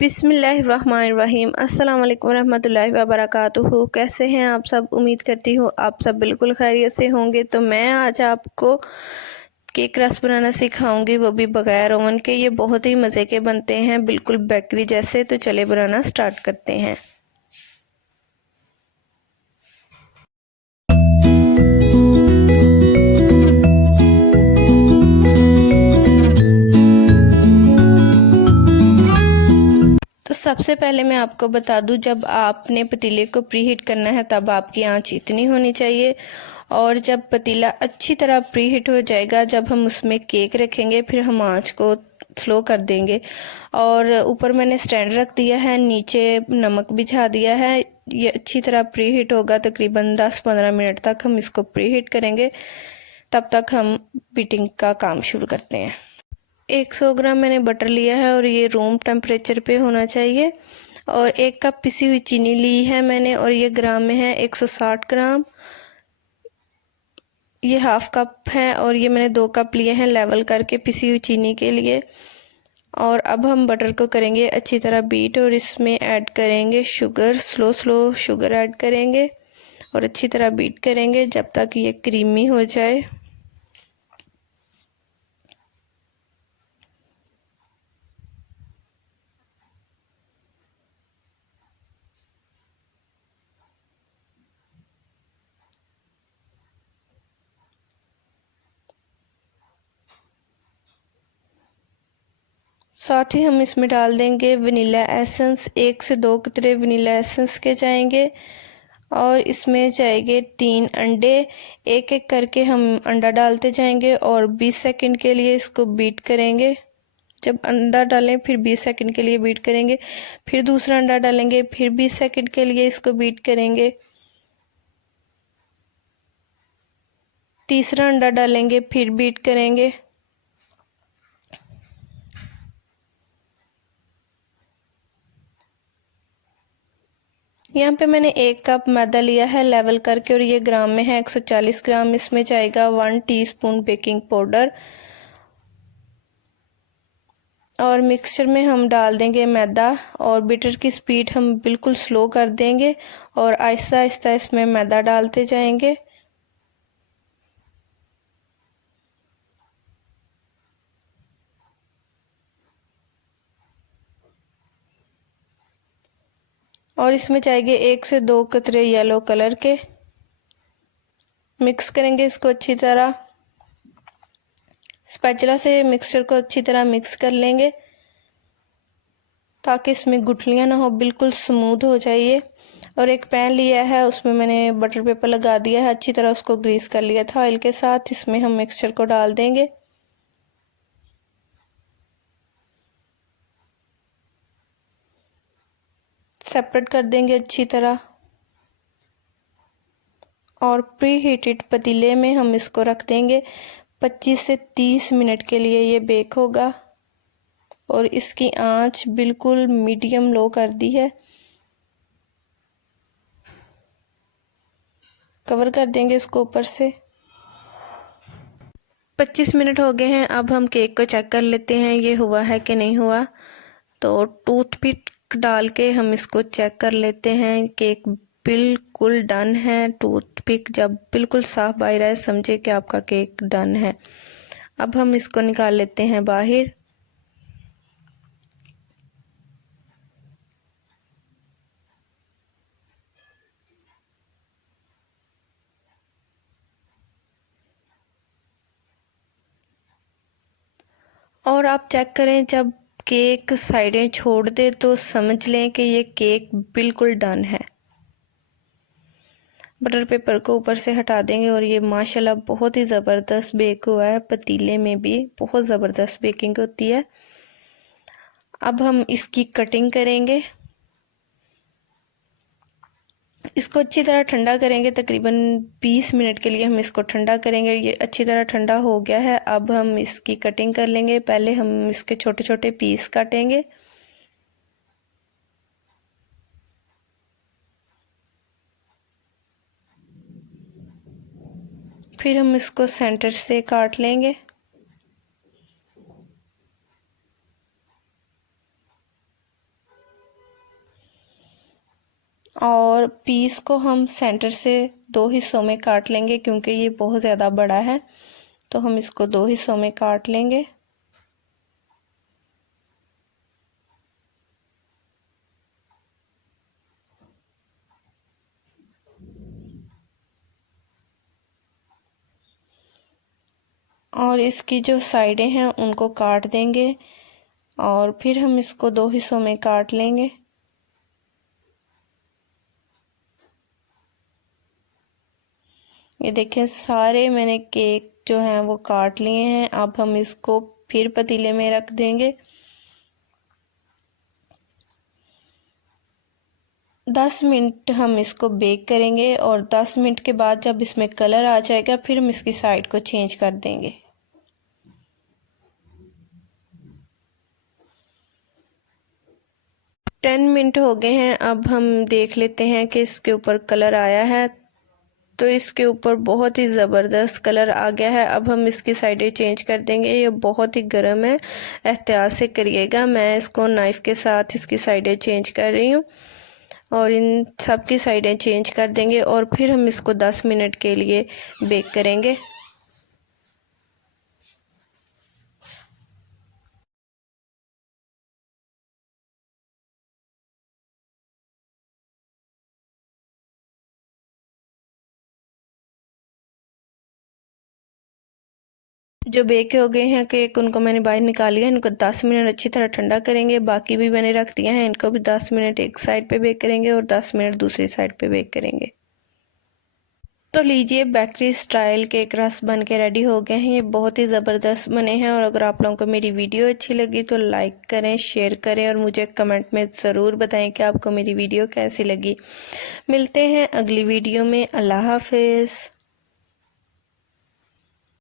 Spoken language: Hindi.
बिस्मिल्लाहिर्रहमानिर्रहीम। अस्सलाम वालेकुम रहमतुल्लाहि व बरकातुहू। कैसे हैं आप सब? उम्मीद करती हूँ आप सब बिल्कुल खैरियत से होंगे। तो मैं आज आपको केक रस बनाना सिखाऊंगी, वो भी बगैर ओवन के। ये बहुत ही मज़े के बनते हैं, बिल्कुल बेकरी जैसे। तो चले बनाना स्टार्ट करते हैं। तो सबसे पहले मैं आपको बता दूं, जब आपने पतीले को प्रीहीट करना है तब आपकी आंच इतनी होनी चाहिए, और जब पतीला अच्छी तरह प्रीहीट हो जाएगा, जब हम उसमें केक रखेंगे, फिर हम आंच को स्लो कर देंगे। और ऊपर मैंने स्टैंड रख दिया है, नीचे नमक बिछा दिया है। ये अच्छी तरह प्रीहीट होगा, तकरीबन 10-15 मिनट तक हम इसको प्रीहीट करेंगे। तब तक हम बीटिंग का काम शुरू करते हैं। 100 ग्राम मैंने बटर लिया है और ये रूम टेम्परेचर पे होना चाहिए। और 1 कप पिसी हुई चीनी ली है मैंने, और ये ग्राम में है 160 ग्राम। ये हाफ कप है, और ये मैंने 2 कप लिए हैं लेवल करके पिसी हुई चीनी के लिए। और अब हम बटर को करेंगे अच्छी तरह बीट, और इसमें ऐड करेंगे शुगर। स्लो शुगर ऐड करेंगे और अच्छी तरह बीट करेंगे जब तक ये क्रीमी हो जाए। साथ ही हम इसमें डाल देंगे वनीला एसेंस। 1 से 2 कतरे वनीला एसेंस के जाएंगे, और इसमें जाएंगे 3 अंडे। एक एक करके हम अंडा डालते जाएंगे और 20 सेकंड के लिए इसको बीट करेंगे। जब अंडा डालें फिर 20 सेकंड के लिए बीट करेंगे, फिर दूसरा अंडा डालेंगे, फिर 20 सेकंड के लिए इसको बीट करेंगे, तीसरा अंडा डालेंगे, फिर बीट करेंगे। यहाँ पे मैंने 1 कप मैदा लिया है लेवल करके, और ये ग्राम में है 140 ग्राम। इसमें जाएगा 1 टीस्पून बेकिंग पाउडर, और मिक्सचर में हम डाल देंगे मैदा। और बीटर की स्पीड हम बिल्कुल स्लो कर देंगे, और आहिस्ता आहिस्ता इसमें मैदा डालते जाएंगे। और इसमें चाहिए 1 से 2 कतरे येलो कलर के। मिक्स करेंगे इसको अच्छी तरह। स्पैचुला से मिक्सचर को अच्छी तरह मिक्स कर लेंगे ताकि इसमें गुठलियाँ ना हो, बिल्कुल स्मूथ हो जाइए। और एक पैन लिया है, उसमें मैंने बटर पेपर लगा दिया है, अच्छी तरह उसको ग्रीस कर लिया था ऑयल के साथ। इसमें हम मिक्सचर को डाल देंगे। सेपरेट कर देंगे अच्छी तरह, और प्री हीटेड पतीले में हम इसको रख देंगे। 25 से 30 मिनट के लिए ये बेक होगा, और इसकी आंच बिल्कुल मीडियम लो कर दी है। कवर कर देंगे इसको ऊपर से। 25 मिनट हो गए हैं। अब हम केक को चेक कर लेते हैं ये हुआ है कि नहीं हुआ। तो टूथपिक डाल के हम इसको चेक कर लेते हैं। केक बिल्कुल डन है। टूथपिक जब बिल्कुल साफ बाहर आए, समझे कि आपका केक डन है। अब हम इसको निकाल लेते हैं बाहर। और आप चेक करें, जब केक साइडें छोड़ दे तो समझ लें कि ये केक बिल्कुल डन है। बटर पेपर को ऊपर से हटा देंगे, और ये माशाल्लाह बहुत ही ज़बरदस्त बेक हुआ है। पतीले में भी बहुत ज़बरदस्त बेकिंग होती है। अब हम इसकी कटिंग करेंगे। इसको अच्छी तरह ठंडा करेंगे, तकरीबन 20 मिनट के लिए हम इसको ठंडा करेंगे। ये अच्छी तरह ठंडा हो गया है। अब हम इसकी कटिंग कर लेंगे। पहले हम इसके छोटे छोटे पीस काटेंगे। फिर हम इसको सेंटर से काट लेंगे। और पीस को हम सेंटर से 2 हिस्सों में काट लेंगे क्योंकि ये बहुत ज़्यादा बड़ा है, तो हम इसको 2 हिस्सों में काट लेंगे। और इसकी जो साइडें हैं उनको काट देंगे और फिर हम इसको 2 हिस्सों में काट लेंगे। ये देखें सारे मैंने केक जो हैं वो काट लिए हैं। अब हम इसको फिर पतीले में रख देंगे। 10 मिनट हम इसको बेक करेंगे और 10 मिनट के बाद जब इसमें कलर आ जाएगा फिर हम इसकी साइड को चेंज कर देंगे। टेन मिनट हो गए हैं। अब हम देख लेते हैं कि इसके ऊपर कलर आया है, तो इसके ऊपर बहुत ही ज़बरदस्त कलर आ गया है। अब हम इसकी साइडें चेंज कर देंगे। ये बहुत ही गर्म है, एहतियात से करिएगा। मैं इसको नाइफ़ के साथ इसकी साइडें चेंज कर रही हूँ और इन सब की साइडें चेंज कर देंगे और फिर हम इसको 10 मिनट के लिए बेक करेंगे। जो बेक हो गए हैं केक उनको मैंने बाहर निकाल लिया। इनको 10 मिनट अच्छी तरह ठंडा करेंगे। बाकी भी मैंने रख दिया है, इनको भी 10 मिनट एक साइड पे बेक करेंगे और 10 मिनट दूसरी साइड पे बेक करेंगे। तो लीजिए बेकरी स्टाइल केक रस बन के रेडी हो गए हैं। ये बहुत ही ज़बरदस्त बने हैं और अगर आप लोगों को मेरी वीडियो अच्छी लगी तो लाइक करें, शेयर करें और मुझे कमेंट में ज़रूर बताएं कि आपको मेरी वीडियो कैसी लगी। मिलते हैं अगली वीडियो में। अल्लाह हाफिज़।